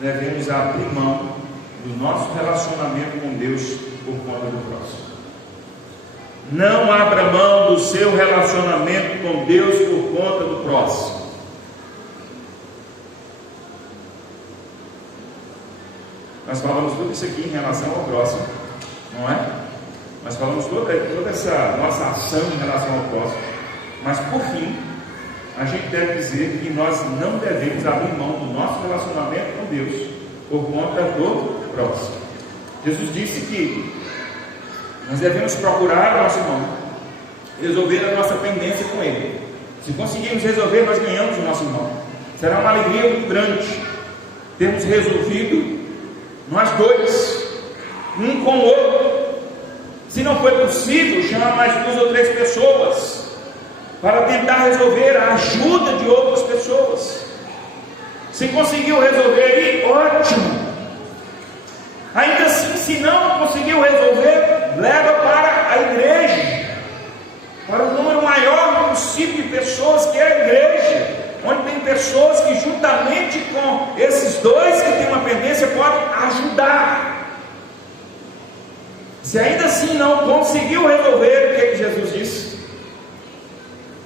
devemos abrir mão do nosso relacionamento com Deus por conta do próximo. Não abra mão do seu relacionamento com Deus por conta do próximo. Nós falamos tudo isso aqui em relação ao próximo, não é? Nós falamos toda essa nossa ação em relação ao próximo, mas por fim, a gente deve dizer que nós não devemos abrir mão do nosso relacionamento com Deus por conta do próximo. Jesus disse que nós devemos procurar o nosso irmão, resolver a nossa pendência com ele. Se conseguirmos resolver, nós ganhamos o nosso irmão. Será uma alegria muito grande termos resolvido nós dois um com o outro. Se não foi possível, chama mais 2 ou 3 pessoas para tentar resolver a ajuda de outras pessoas. Se conseguiu resolver aí, ótimo. Ainda assim, se não conseguiu resolver, leva para a igreja, para o número maior possível de pessoas, que é a igreja, onde tem pessoas que juntamente com esses 2 que têm uma pendência podem ajudar. Se ainda assim não conseguiu resolver, o que Jesus disse?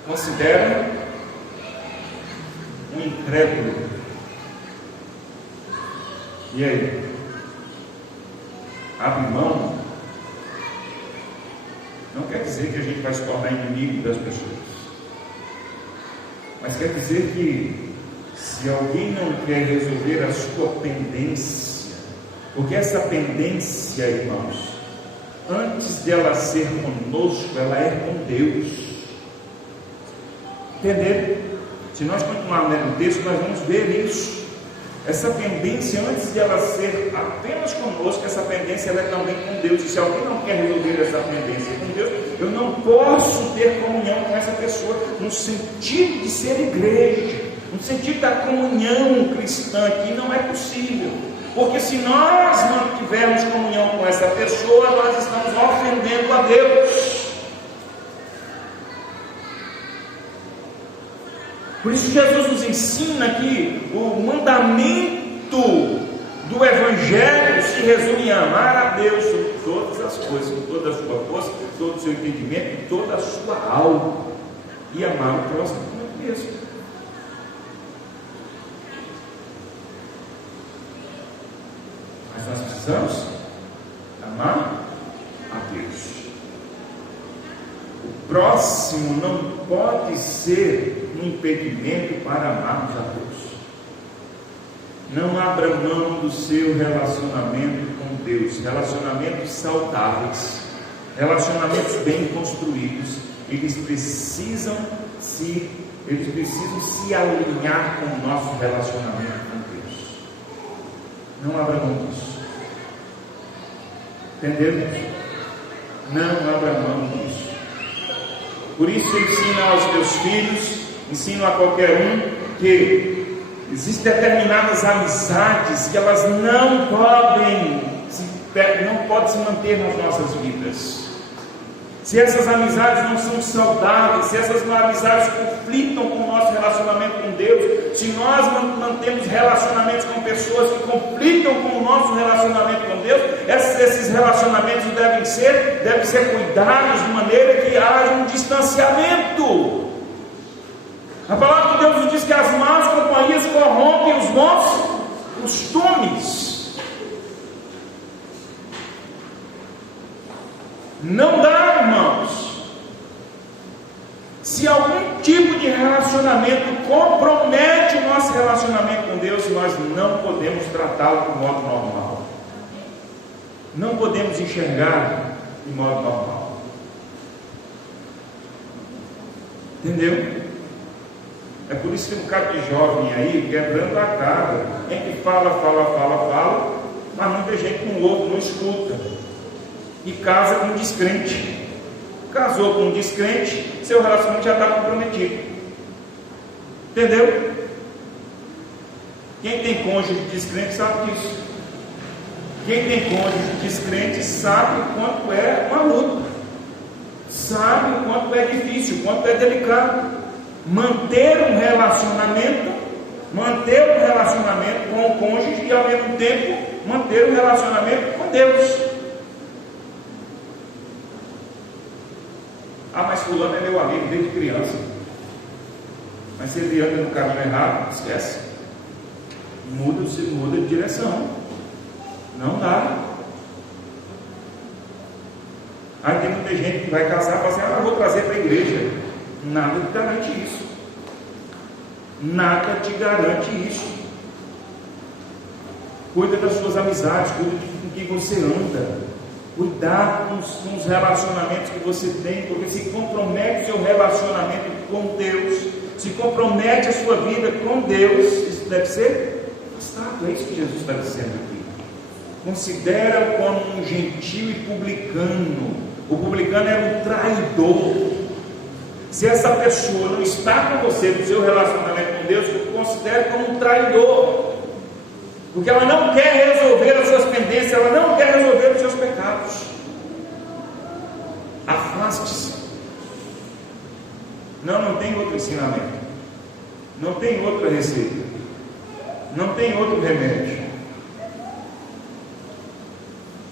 Considera um incrédulo. E aí? Abre mão? Não quer dizer que a gente vai se tornar inimigo das pessoas, mas quer dizer que se alguém não quer resolver a sua pendência, porque essa pendência, irmãos, antes de ela ser conosco, ela é com Deus. Entenderam? Se nós continuarmos lendo o texto, nós vamos ver isso. Essa pendência, antes de ela ser apenas conosco, essa pendência ela é também com Deus. E se alguém não quer resolver essa pendência com Deus, eu não posso ter comunhão com essa pessoa, no sentido de ser igreja, no sentido da comunhão cristã, aqui não é possível. Porque se nós não tivermos comunhão com essa pessoa, nós estamos ofendendo a Deus. Por isso Jesus nos ensina que o mandamento do Evangelho se resume em amar a Deus sobre todas as coisas, com toda a sua força, todo o seu entendimento, toda a sua alma, e amar o próximo como ele mesmo. Mas nós precisamos amar a Deus. O próximo não pode ser um impedimento para amarmos a Deus. Não abra mão do seu relacionamento com Deus. Relacionamentos saudáveis, relacionamentos bem construídos, eles precisam se alinhar com o nosso relacionamento com Deus. Não abra mão disso. Entendeu? Não abra mão disso. Por isso eu ensino aos meus filhos, ensino a qualquer um, que existem determinadas amizades que elas não podem se manter nas nossas vidas. Se essas amizades não são saudáveis, se essas amizades conflitam com o nosso relacionamento com Deus, se nós mantemos relacionamentos com pessoas que conflitam com o nosso relacionamento com Deus, esses relacionamentos devem ser cuidados de maneira que haja um distanciamento. A palavra de Deus nos diz que as más companhias corrompem os bons costumes. Não dá, irmãos. Se algum tipo de relacionamento compromete o nosso relacionamento com Deus, nós não podemos tratá-lo de modo normal. Não podemos enxergar de modo normal. Entendeu? É por isso que tem um bocado de jovem aí quebrando a cara. Tem que fala, mas muita gente com o outro não escuta. E casa com um descrente. Casou com um descrente, seu relacionamento já está comprometido. Entendeu? Quem tem cônjuge descrente sabe disso. Quem tem cônjuge descrente sabe o quanto é uma luta, sabe o quanto é difícil, o quanto é delicado manter um relacionamento com o cônjuge e ao mesmo tempo manter um relacionamento com Deus. Ah, mas fulano é meu amigo desde criança. Mas se ele anda no caminho errado, esquece. Muda de direção. Não dá. Aí tem muita gente que vai casar e fala assim: eu vou trazer para a igreja. Nada te garante isso. Nada te garante isso. Cuida das suas amizades, cuida com quem você anda. Cuidar com os relacionamentos que você tem, porque se compromete o seu relacionamento com Deus, se compromete a sua vida com Deus, isso deve ser afastado. É isso que Jesus está dizendo aqui. considera-o como um gentil e publicano. O publicano era um traidor. Se essa pessoa não está com você no seu relacionamento com Deus, considere como um traidor, porque ela não quer resolver as suas pendências, ela não quer resolver os seus pecados. Afaste-se. Não tem outro ensinamento, não tem outra receita, não tem outro remédio.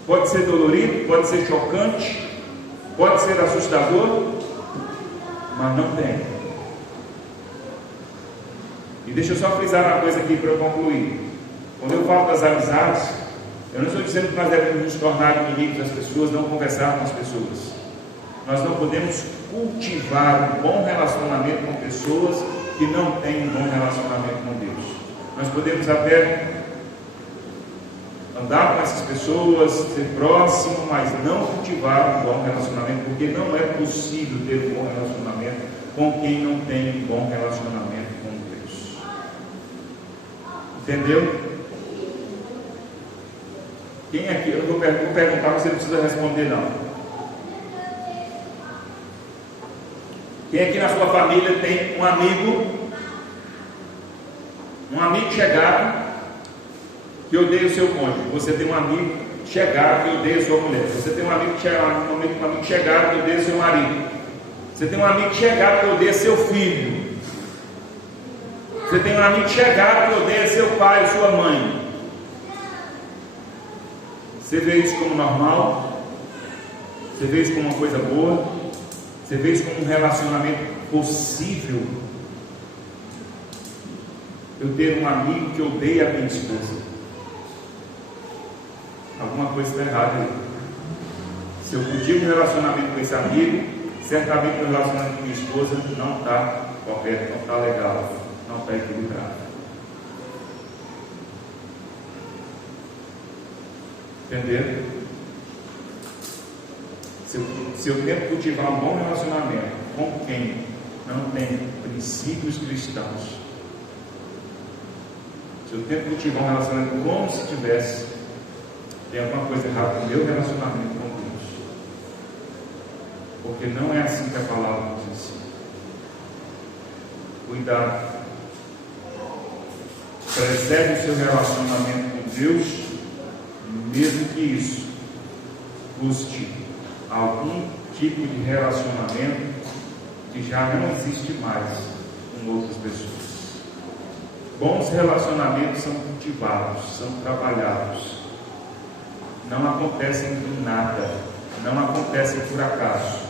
Pode ser dolorido, pode ser chocante, pode ser assustador, mas não tem. E deixa eu só frisar uma coisa aqui para eu concluir. Quando eu falo das amizades, eu não estou dizendo que nós devemos nos tornar inimigos das pessoas, não conversar com as pessoas. Nós não podemos cultivar um bom relacionamento com pessoas que não têm um bom relacionamento com Deus. Nós podemos até andar com essas pessoas, ser próximo, mas não cultivar um bom relacionamento, porque não é possível ter um bom relacionamento com quem não tem um bom relacionamento com Deus. Entendeu? Quem aqui, eu vou perguntar, você não precisa responder não. Quem aqui na sua família tem um amigo chegado que odeia o seu cônjuge? Você tem um amigo chegado que odeia a sua mulher. Você tem um amigo chegado que odeia seu marido. Você tem um amigo chegado que odeia seu filho. Você tem um amigo chegado que odeia seu pai ou sua mãe. Você vê isso como normal? Você vê isso como uma coisa boa? Você vê isso como um relacionamento possível? Eu ter um amigo que odeia a minha esposa. Alguma coisa está errada aí. Se eu cultivo um relacionamento com esse amigo, certamente o relacionamento com minha esposa não está correto, não está legal, não está equilibrado. Entenderam? Se eu tento cultivar um bom relacionamento com quem não tem princípios cristãos, se eu tento cultivar um relacionamento como se tivesse, tem alguma coisa errada no meu relacionamento com Deus, porque não é assim que a palavra nos ensina. Cuidado, preserve o seu relacionamento com Deus, mesmo que isso custe algum tipo de relacionamento que já não existe mais com outras pessoas. Bons relacionamentos são cultivados, são trabalhados, não acontecem do nada, não acontecem por acaso,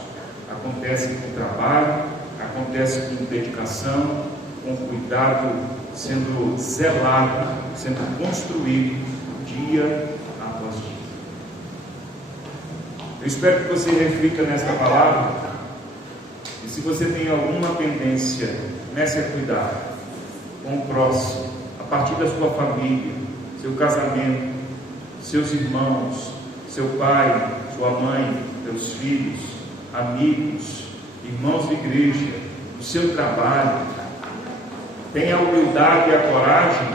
acontecem com trabalho, acontecem com dedicação, com cuidado, sendo zelado, sendo construído dia após dia. Eu espero que você reflita nesta palavra, e se você tem alguma pendência, comece a cuidar com o próximo, a partir da sua família, seu casamento, seus irmãos, seu pai, sua mãe, seus filhos, amigos, irmãos de igreja, no seu trabalho. Tenha a humildade e a coragem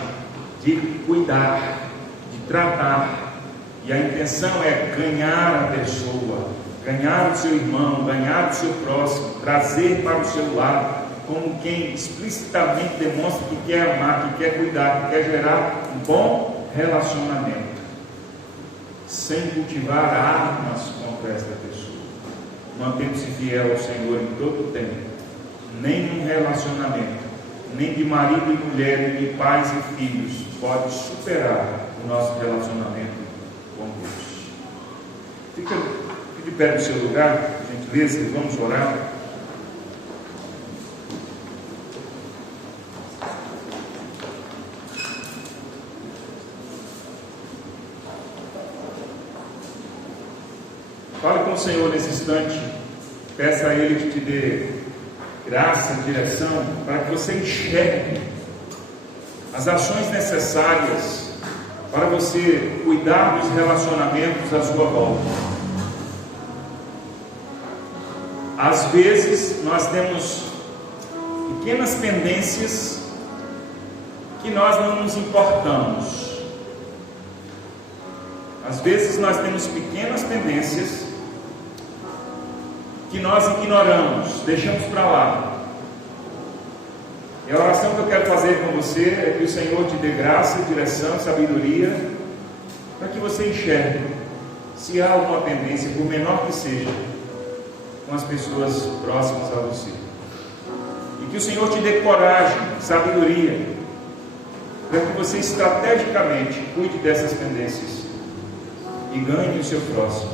de cuidar, de tratar, e a intenção é ganhar a pessoa, ganhar o seu irmão, ganhar o seu próximo, trazer para o seu lado, como quem explicitamente demonstra que quer amar, que quer cuidar, que quer gerar um bom relacionamento, sem cultivar armas contra esta pessoa, mantendo-se fiel ao Senhor em todo o tempo. Nenhum relacionamento, nem de marido e mulher, nem de pais e filhos, pode superar o nosso relacionamento com Deus. Fique de pé no seu lugar, por gentileza, e vamos orar. Fale com o Senhor nesse instante, peça a Ele que te dê graça, direção, para que você enxergue as ações necessárias para você cuidar dos relacionamentos à sua volta. Às vezes nós temos pequenas pendências que nós não nos importamos. Às vezes nós temos pequenas tendências que nós ignoramos, deixamos para lá. E a oração que eu quero fazer com você é que o Senhor te dê graça, direção, sabedoria, para que você enxergue se há alguma pendência, por menor que seja, com as pessoas próximas a você. E que o Senhor te dê coragem, sabedoria, para que você estrategicamente cuide dessas pendências e ganhe o seu próximo.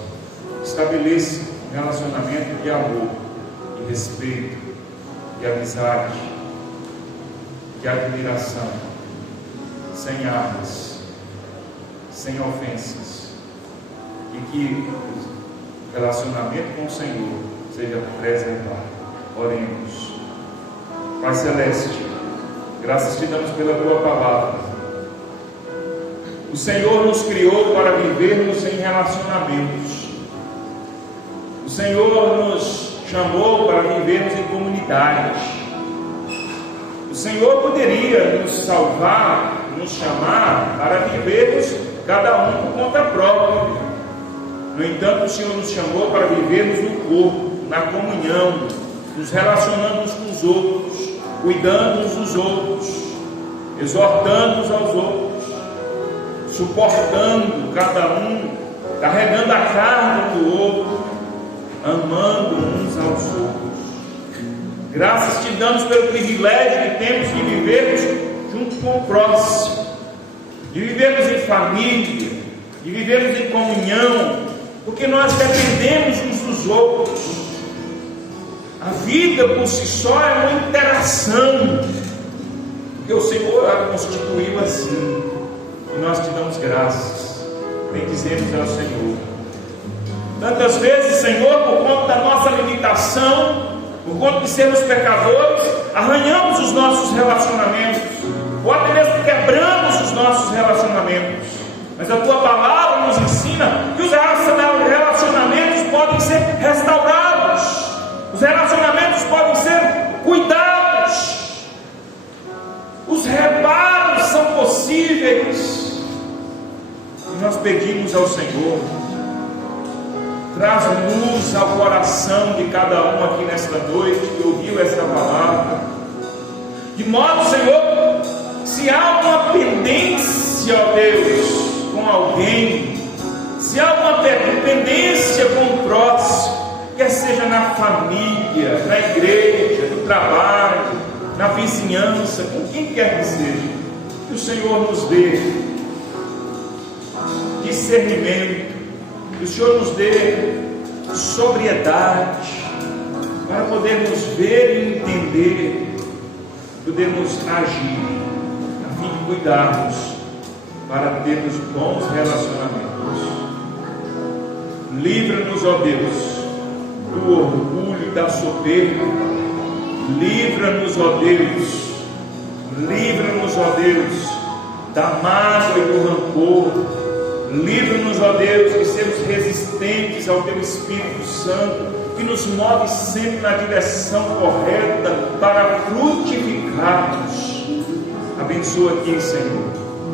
Estabeleça um relacionamento de amor, de respeito, de amizade, de admiração, sem armas, sem ofensas, e que o relacionamento com o Senhor seja preservado. Oremos. Pai Celeste, graças te damos pela tua palavra. O Senhor nos criou para vivermos em relacionamentos. O Senhor nos chamou para vivermos em comunidade. O Senhor poderia nos salvar, nos chamar para vivermos cada um por conta própria. No entanto, o Senhor nos chamou para vivermos no corpo, na comunhão, nos relacionando uns com os outros, cuidando uns dos outros, exortando uns aos outros, suportando cada um, carregando a carga do outro, amando uns aos outros. Graças te damos pelo privilégio que temos de vivermos junto com o próximo, de vivermos em família, de vivermos em comunhão, porque nós dependemos uns dos outros. A vida por si só é uma interação, porque o Senhor a constituiu assim, e nós te damos graças, bendizemos ao Senhor. Tantas vezes, Senhor, por conta da nossa limitação, por conta de sermos pecadores, arranhamos os nossos relacionamentos, ou até mesmo quebramos os nossos relacionamentos. Mas a tua palavra nos ensina que os relacionamentos podem ser restaurados, os relacionamentos podem ser cuidados, os reparos são possíveis. E nós pedimos ao Senhor, traz luz ao coração de cada um aqui nesta noite que ouviu esta palavra, de modo, Senhor, se há uma pendência, ó Deus, com alguém, se há uma pendência com o próximo, quer seja na família, na igreja, no trabalho, na vizinhança, com quem quer que seja, que o Senhor nos dê discernimento, que o Senhor nos dê sobriedade, para podermos ver e entender, podermos agir, a fim de cuidarmos, para termos bons relacionamentos. Livra-nos, ó Deus, do orgulho e da soberba. Livra-nos, ó Deus, livra-nos, ó Deus, da mágoa e do rancor. Livra-nos, ó Deus, de sermos resistentes ao Teu Espírito Santo, que nos move sempre na direção correta para frutificarmos. Abençoa aqui, Senhor,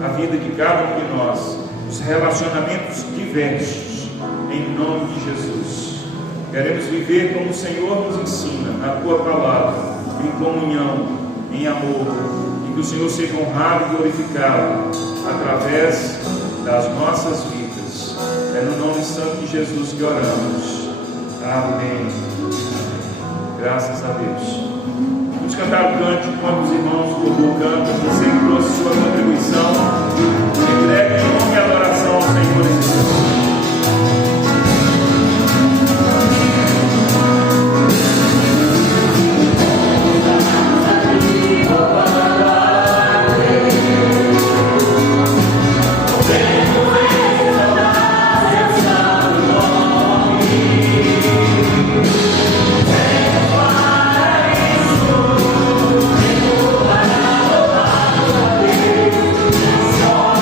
a vida de cada um de nós, os relacionamentos diversos, em nome de Jesus. Queremos viver como o Senhor nos ensina, na Tua palavra, em comunhão, em amor, e que o Senhor seja honrado e glorificado através das nossas vidas. É no nome santo de Jesus que oramos. Amém. Graças a Deus. Vamos cantar o cântico quando os irmãos do louvor cantam. Você que trouxe sua contribuição, entregue em nome e adoração ao Senhor e Jesus. Só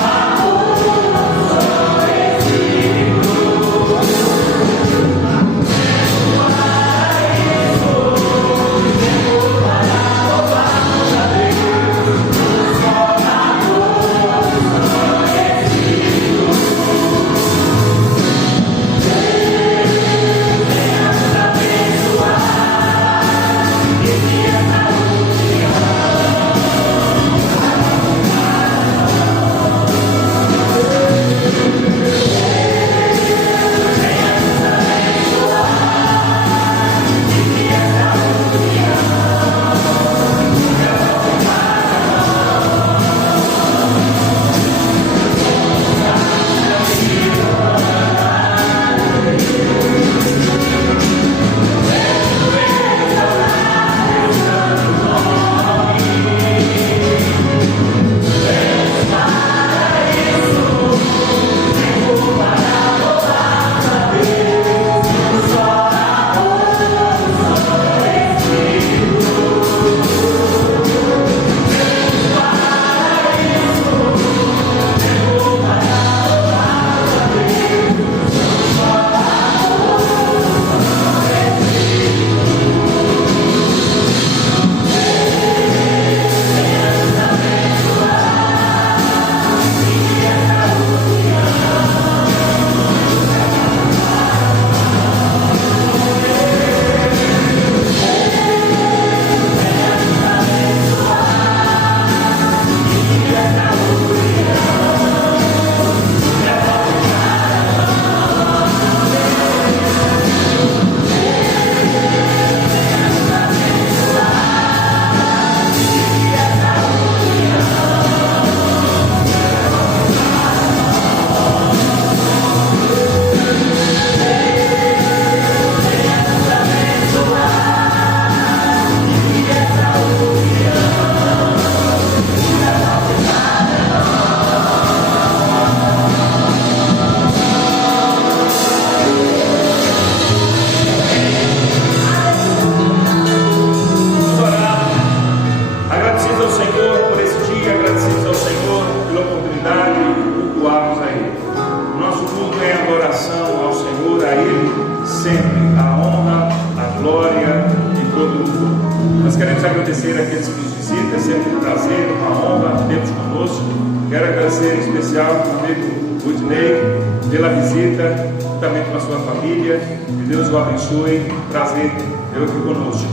agradecer aqueles que nos visitam, é sempre um prazer, uma honra tê-los conosco. Quero agradecer em especial ao meu amigo Woodley pela visita, juntamente com a sua família. Que Deus o abençoe. Prazer tê-lo aqui conosco.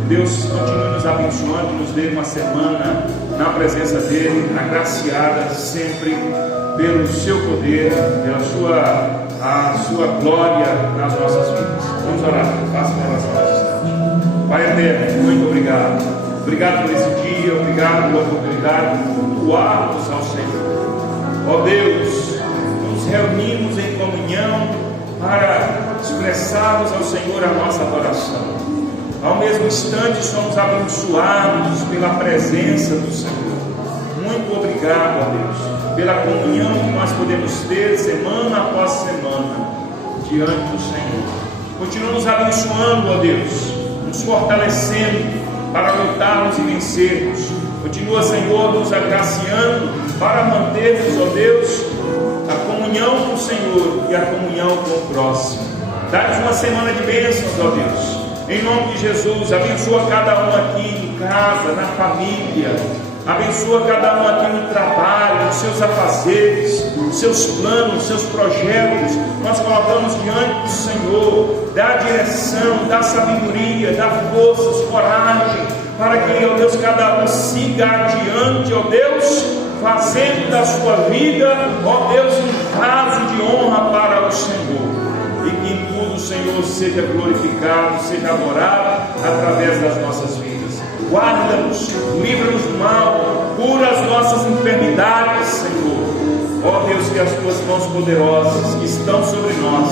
Que Deus continue nos abençoando, nos dê uma semana na presença dele, agraciada sempre pelo seu poder, pela sua glória nas nossas vidas. Vamos orar. Faça uma oração nesse instante. Pai eterno, muito obrigado. Obrigado por esse dia, obrigado pela oportunidade de cultuarmos ao Senhor. Ó Deus, nos reunimos em comunhão para expressarmos ao Senhor a nossa adoração. Ao mesmo instante somos abençoados pela presença do Senhor. Muito obrigado, ó Deus, pela comunhão que nós podemos ter semana após semana diante do Senhor. Continua nos abençoando, ó Deus, nos fortalecendo para lutarmos e vencermos. Continua, Senhor, nos agraciando para mantermos, ó Deus, a comunhão com o Senhor e a comunhão com o próximo. Dá-nos uma semana de bênçãos, ó Deus. Em nome de Jesus, abençoa cada um aqui em casa, na família. Abençoa cada um aqui no trabalho, nos seus afazeres, nos seus planos, seus projetos. Nós colocamos diante do Senhor. Dá direção, dá sabedoria, dá forças, coragem, para que, ó Deus, cada um siga adiante, ó Deus, fazendo da sua vida, ó Deus, um vaso de honra para o Senhor. E que em tudo o Senhor seja glorificado, seja adorado através das nossas vidas. Guarda-nos, livra-nos do mal, cura as nossas enfermidades, Senhor. Ó Deus, que as tuas mãos poderosas que estão sobre nós,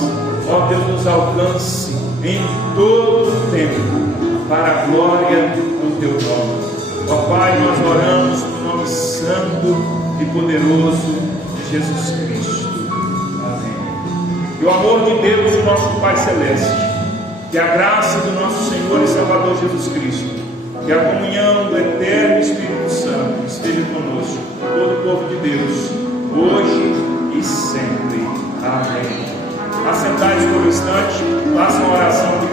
ó Deus, nos alcance em todo o tempo, para a glória do teu nome. Ó Pai, nós oramos no nome santo e poderoso de Jesus Cristo. Que o amor de Deus, o nosso Pai Celeste, que a graça do nosso Senhor e Salvador Jesus Cristo, que a comunhão do Eterno Espírito Santo esteja conosco, todo o povo de Deus, hoje e sempre. Amém. Assentai-vos por um instante, façam uma oração de